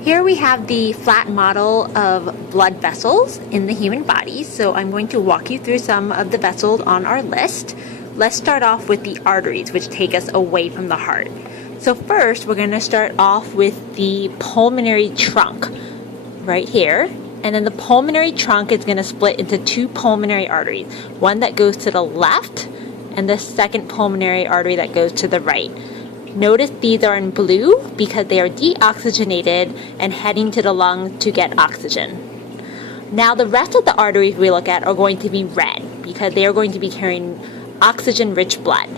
Here we have the flat model of blood vessels in the human body. So I'm going to walk you through some of the vessels on our list. Let's start off with the arteries, which take us away from the heart. So first, we're going to start off with the pulmonary trunk right here. And then the pulmonary trunk is going to split into two pulmonary arteries, one that goes to the left and the second pulmonary artery that goes to the right. Notice these are in blue because they are deoxygenated and heading to the lung to get oxygen. Now the rest of the arteries we look at are going to be red because they are going to be carrying oxygen-rich blood.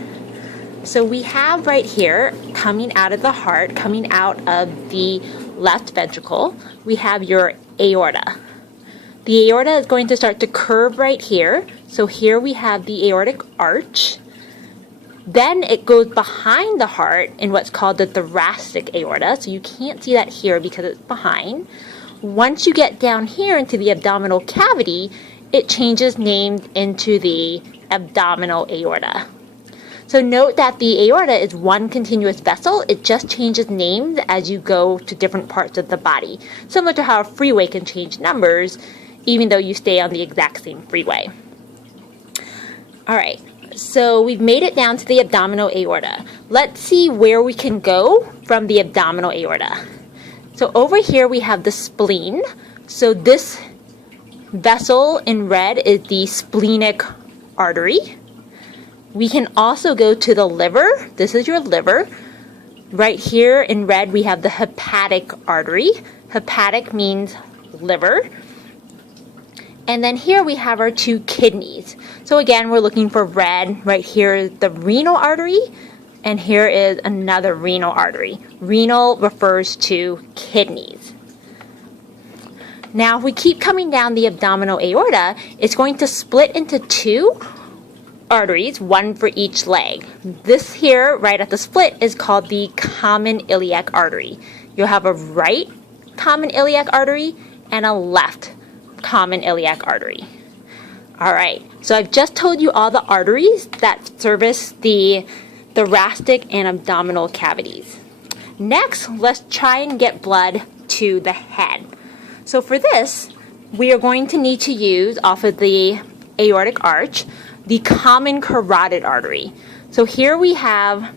So we have right here, coming out of the heart, coming out of the left ventricle, we have your aorta. The aorta is going to start to curve right here. So here we have the aortic arch. Then it goes behind the heart in what's called the thoracic aorta. So you can't see that here because it's behind. Once you get down here into the abdominal cavity, it changes names into the abdominal aorta. So note that the aorta is one continuous vessel. It just changes names as you go to different parts of the body. Similar to how a freeway can change numbers, even though you stay on the exact same freeway. All right. So we've made it down to the abdominal aorta. Let's see where we can go from the abdominal aorta. So over here we have the spleen. So this vessel in red is the splenic artery. We can also go to the liver. This is your liver. Right here in red we have the hepatic artery. Hepatic means liver. And then here we have our two kidneys. So again, we're looking for red. Right here is the renal artery, and here is another renal artery. Renal refers to kidneys. Now, if we keep coming down the abdominal aorta, it's going to split into two arteries, one for each leg. This here, right at the split, is called the common iliac artery. You'll have a right common iliac artery and a left common iliac artery. All right, so I've just told you all the arteries that service the thoracic and abdominal cavities. Next, let's try and get blood to the head. So for this, we are going to need to use, off of the aortic arch, the common carotid artery. So here we have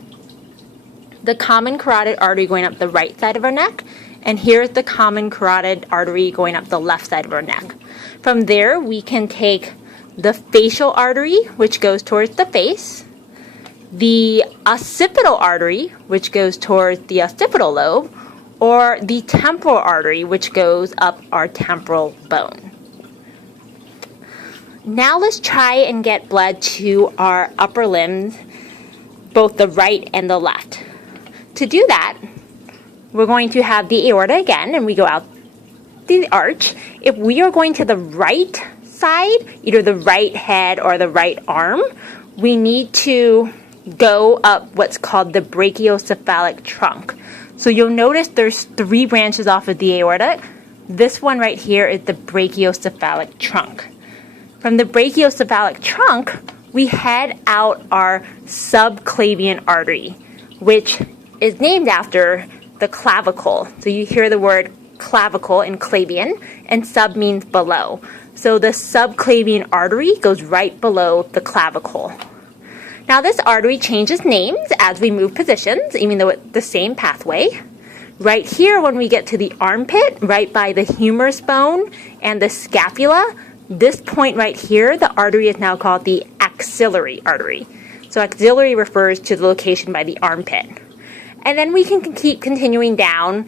the common carotid artery going up the right side of our neck, and here's the common carotid artery going up the left side of our neck. From there, we can take the facial artery, which goes towards the face, the occipital artery, which goes towards the occipital lobe, or the temporal artery, which goes up our temporal bone. Now let's try and get blood to our upper limbs, both the right and the left. To do that, we're going to have the aorta again, and we go out the arch. If we are going to the right side, either the right head or the right arm, we need to go up what's called the brachiocephalic trunk. So you'll notice there's three branches off of the aorta. This one right here is the brachiocephalic trunk. From the brachiocephalic trunk, we head out our subclavian artery, which is named after the clavicle. So you hear the word clavicle in clavian, and sub means below. So the subclavian artery goes right below the clavicle. Now this artery changes names as we move positions, even though it's the same pathway. Right here, when we get to the armpit, right by the humerus bone and the scapula, this point right here, the artery is now called the axillary artery. So axillary refers to the location by the armpit. And then we can keep continuing down